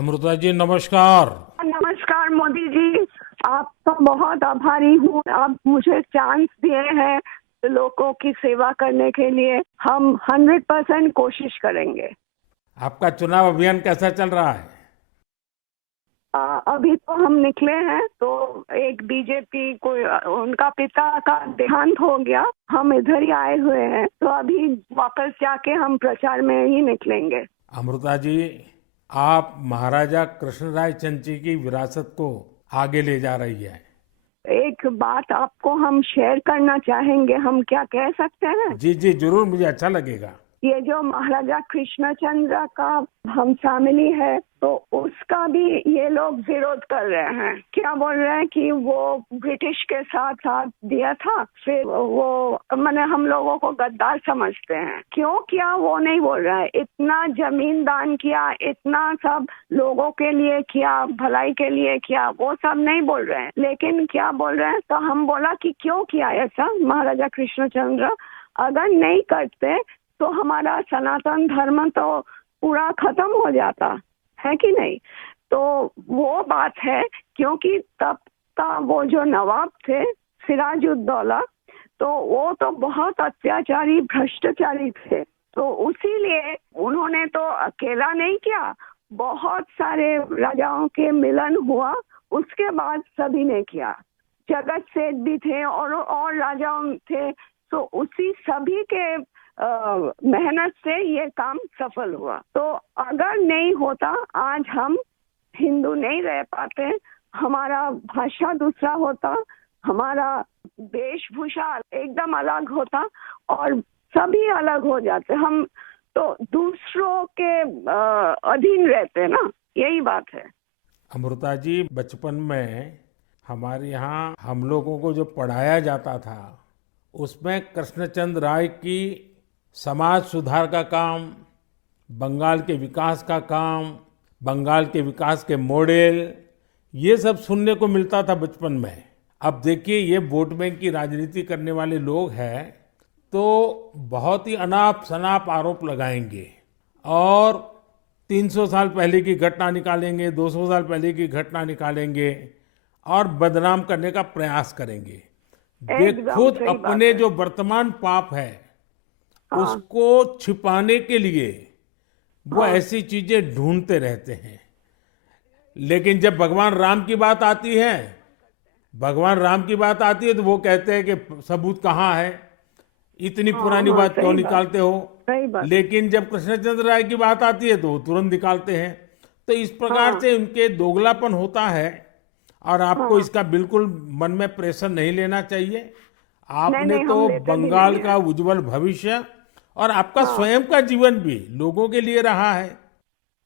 अमृता जी नमस्कार। नमस्कार मोदी जी। आपका बहुत आभारी हूँ। आप मुझे चांस दिए हैं लोगों की सेवा करने के लिए। हम 100% कोशिश करेंगे। आपका चुनाव अभियान कैसा चल रहा है? अभी तो हम निकले हैं तो एक बीजेपी को उनका पिता का देहांत हो गया। हम इधर ही आए हुए हैं तो अभी वापस जाके हम प्रचार में ही निकलेंगे। अमृता जी, आप महाराजा कृष्णराय चंद जी की विरासत को आगे ले जा रही है। एक बात आपको हम शेयर करना चाहेंगे। हम क्या कह सकते हैं? जी जी जरूर, मुझे अच्छा लगेगा। ये जो महाराजा कृष्णचंद्र का हम फैमिली है तो उसका भी ये लोग विरोध कर रहे हैं। क्या बोल रहे हैं कि वो ब्रिटिश के साथ साथ दिया था, फिर वो मैंने हम लोगों को गद्दार समझते हैं। क्यों किया वो नहीं बोल रहा है। इतना जमीन दान किया, इतना सब लोगों के लिए किया, भलाई के लिए किया, वो सब नहीं बोल रहे हैं। लेकिन क्या बोल रहे हैं, तो हम बोला कि क्यों किया ऐसा महाराजा कृष्णचंद्र। अगर नहीं करते तो हमारा सनातन धर्म तो पूरा खत्म हो जाता है कि नहीं। तो वो बात है, क्योंकि तब का वो जो नवाब थे सिराजुद्दौला, तो वो तो बहुत अत्याचारी भ्रष्टाचारी थे। तो उसीलिए उन्होंने तो अकेला नहीं किया, बहुत सारे राजाओं के मिलन हुआ, उसके बाद सभी ने किया। जगत सेठ भी थे और राजाओं थे। तो उसी सभी के मेहनत से ये काम सफल हुआ। तो अगर नहीं होता आज हम हिंदू नहीं रह पाते। हमारा भाषा दूसरा होता, हमारा वेशभूषा एकदम अलग होता और सभी अलग हो जाते। हम तो दूसरों के अधीन रहते ना, यही बात है। अमृता जी, बचपन में हमारे यहाँ हम लोगों को जो पढ़ाया जाता था उसमें कृष्णचंद्र राय की समाज सुधार का काम, बंगाल के विकास का काम, बंगाल के विकास के मॉडल, ये सब सुनने को मिलता था बचपन में। अब देखिए, ये वोट बैंक की राजनीति करने वाले लोग हैं तो बहुत ही अनाप शनाप आरोप लगाएंगे और 300 साल पहले की घटना निकालेंगे, 200 साल पहले की घटना निकालेंगे और बदनाम करने का प्रयास करेंगे। वे एकदम खुद सही बात अपने है। जो वर्तमान पाप है हाँ उसको छिपाने के लिए वो हाँ। ऐसी चीजें ढूंढते रहते हैं। लेकिन जब भगवान राम की बात आती है तो वो कहते हैं कि सबूत कहाँ है, इतनी हाँ पुरानी हाँ, बात क्यों सही बात। निकालते हो। सही बात। लेकिन जब कृष्णचंद्र राय की बात आती है तो वो तुरंत निकालते हैं। तो इस प्रकार हाँ से उनके दोगलापन होता है और आपको हाँ। इसका बिल्कुल मन में प्रेशर नहीं लेना चाहिए। नहीं आपने नहीं, हम तो लेते भी बंगाल नहीं है। का उज्जवल भविष्य और आपका हाँ स्वयं का जीवन भी लोगों के लिए रहा है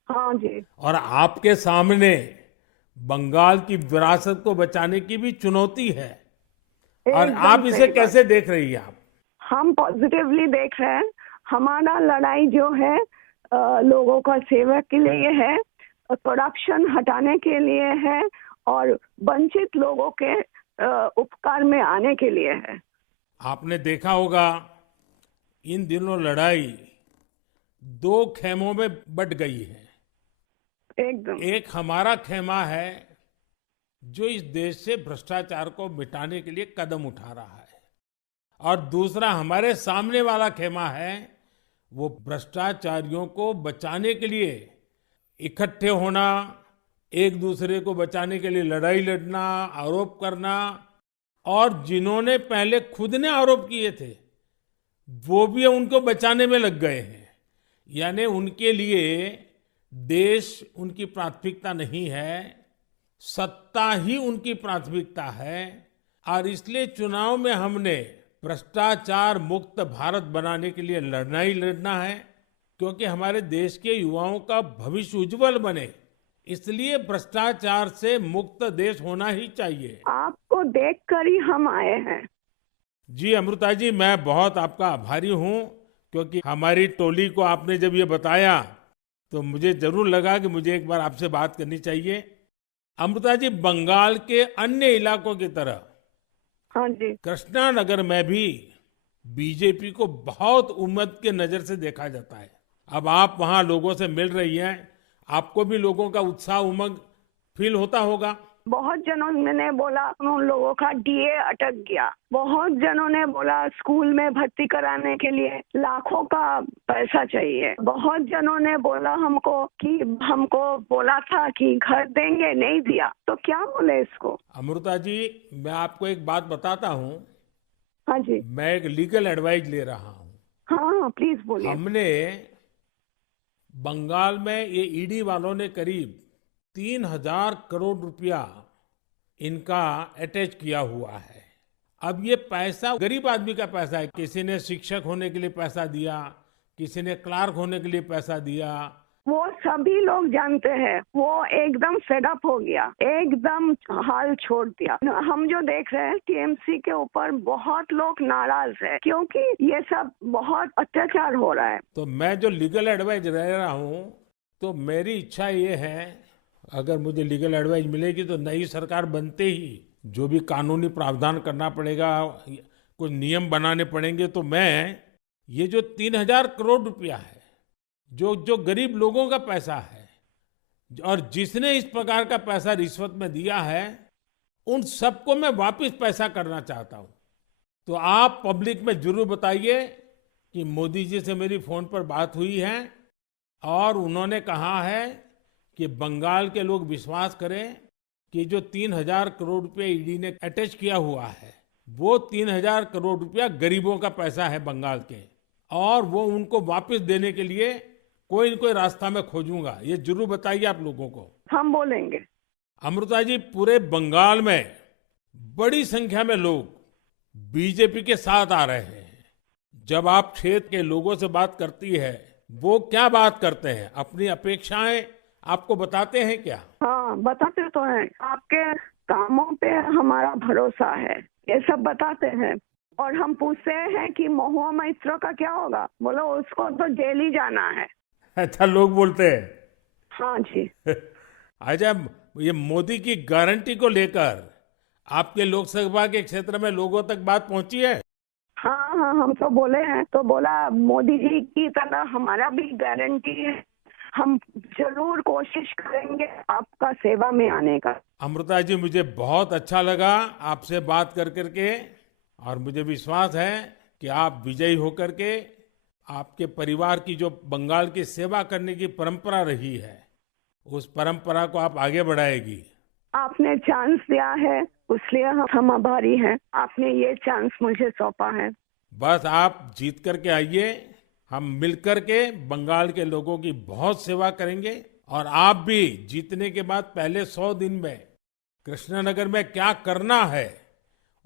हाँ जी। और आपके सामने बंगाल की विरासत को बचाने की भी चुनौती है। और एकदम आप इसे सही बात। कैसे देख रही हैं आप? हम पॉजिटिवली देख रहे हैं। हमारा लड़ाई जो है लोगों का सेवा के लिए है, करप्शन हटाने के लिए है और वंचित लोगों के उपकार में आने के लिए है। आपने देखा होगा इन दिनों लड़ाई दो खेमों में बट गई है। एकदम। एक हमारा खेमा है जो इस देश से भ्रष्टाचार को मिटाने के लिए कदम उठा रहा है और दूसरा हमारे सामने वाला खेमा है, वो भ्रष्टाचारियों को बचाने के लिए इकट्ठे होना, एक दूसरे को बचाने के लिए लड़ाई लड़ना, आरोप करना और जिन्होंने पहले खुद ने आरोप किए थे वो भी उनको बचाने में लग गए हैं। यानी उनके लिए देश उनकी प्राथमिकता नहीं है, सत्ता ही उनकी प्राथमिकता है। और इसलिए चुनाव में हमने भ्रष्टाचार मुक्त भारत बनाने के लिए लड़ना ही लड़ना है, क्योंकि हमारे देश के युवाओं का भविष्य उज्जवल बने, इसलिए भ्रष्टाचार से मुक्त देश होना ही चाहिए। आपको देखकर ही हम आए हैं। जी अमृता जी, मैं बहुत आपका आभारी हूँ, क्योंकि हमारी टोली को आपने जब ये बताया तो मुझे जरूर लगा कि मुझे एक बार आपसे बात करनी चाहिए। अमृता जी, बंगाल के अन्य इलाकों की तरह हाँ जी। कृष्णा नगर में भी बीजेपी को बहुत उम्मीद के नजर से देखा जाता है। अब आप वहां लोगों से मिल रही हैं आपको भी लोगों का उत्साह उमंग फील होता होगा। बहुत जनों ने बोला उन लोगों का डीए अटक गया। बहुत जनों ने बोला स्कूल में भर्ती कराने के लिए लाखों का पैसा चाहिए। बहुत जनों ने बोला हमको कि हमको बोला था कि घर देंगे, नहीं दिया। तो क्या बोले इसको। अमृता जी, मैं आपको एक बात बताता हूँ। हाँ जी। मैं एक लीगल एडवाइस ले रहा हूँ। हाँ हाँ, प्लीज बोलिए। हमने बंगाल में ये ईडी वालों ने करीब 3,000 करोड़ रुपया इनका अटैच किया हुआ है। अब ये पैसा गरीब आदमी का पैसा है। किसी ने शिक्षक होने के लिए पैसा दिया, किसी ने क्लार्क होने के लिए पैसा दिया। वो सभी लोग जानते हैं। वो एकदम फेडअप हो गया, एकदम हाल छोड़ दिया। हम जो देख रहे हैं टीएमसी के ऊपर बहुत लोग नाराज है क्योंकि ये सब बहुत अत्याचार हो रहा है। तो मैं जो लीगल एडवाइस ले रहा हूँ, तो मेरी इच्छा ये है, अगर मुझे लीगल एडवाइस मिलेगी तो नई सरकार बनते ही जो भी कानूनी प्रावधान करना पड़ेगा, कुछ नियम बनाने पड़ेंगे, तो मैं ये जो 3,000 करोड़ रुपया है, जो जो गरीब लोगों का पैसा है और जिसने इस प्रकार का पैसा रिश्वत में दिया है, उन सबको मैं वापस पैसा करना चाहता हूं। तो आप पब्लिक में जरूर बताइए कि मोदी जी से मेरी फोन पर बात हुई है और उन्होंने कहा है कि बंगाल के लोग विश्वास करें कि जो 3,000 करोड़ रुपए ईडी ने अटैच किया हुआ है, वो 3,000 करोड़ रुपया गरीबों का पैसा है बंगाल के, और वो उनको वापस देने के लिए कोई न कोई रास्ता मैं खोजूंगा। ये जरूर बताइए आप लोगों को। हम बोलेंगे। अमृता जी, पूरे बंगाल में बड़ी संख्या में लोग बीजेपी के साथ आ रहे हैं। जब आप क्षेत्र के लोगों से बात करती है, वो क्या बात करते हैं? अपनी अपेक्षाएं आपको बताते हैं क्या? हाँ, बताते तो हैं। आपके कामों पे हमारा भरोसा है, ये सब बताते हैं। और हम पूछते हैं कि महुआ मैत्रो का क्या होगा, बोलो उसको तो जेल ही जाना है। अच्छा, लोग बोलते हैं। हाँ जी। अच्छा, ये मोदी की गारंटी को लेकर आपके लोकसभा के क्षेत्र में लोगों तक बात पहुंची है? हाँ हाँ, हम तो बोले हैं। तो बोला मोदी जी की तरह हमारा भी गारंटी है, हम जरूर कोशिश करेंगे आपका सेवा में आने का। अमृता जी, मुझे बहुत अच्छा लगा आपसे बात कर करके, और मुझे विश्वास है कि आप विजयी होकर के आपके परिवार की जो बंगाल की सेवा करने की परंपरा रही है, उस परंपरा को आप आगे बढ़ाएगी। आपने चांस दिया है, इसलिए हम आभारी हैं। आपने ये चांस मुझे सौंपा है। बस आप जीत करके आइए, हम मिलकर के बंगाल के लोगों की बहुत सेवा करेंगे। और आप भी जीतने के बाद पहले 100 दिन में कृष्णनगर में क्या करना है,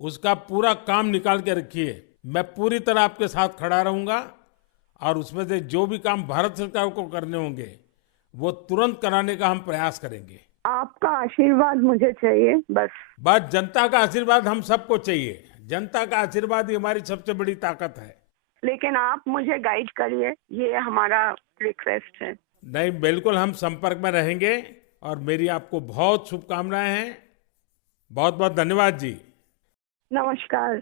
उसका पूरा काम निकाल के रखिए। मैं पूरी तरह आपके साथ खड़ा रहूंगा, और उसमें से जो भी काम भारत सरकार को करने होंगे, वो तुरंत कराने का हम प्रयास करेंगे। आपका आशीर्वाद मुझे चाहिए बस। बस जनता का आशीर्वाद हम सबको चाहिए। जनता का आशीर्वाद ही हमारी सबसे बड़ी ताकत है। लेकिन आप मुझे गाइड करिए, ये हमारा रिक्वेस्ट है। नहीं, बिल्कुल हम संपर्क में रहेंगे, और मेरी आपको बहुत शुभकामनाएं हैं। बहुत बहुत धन्यवाद जी। नमस्कार।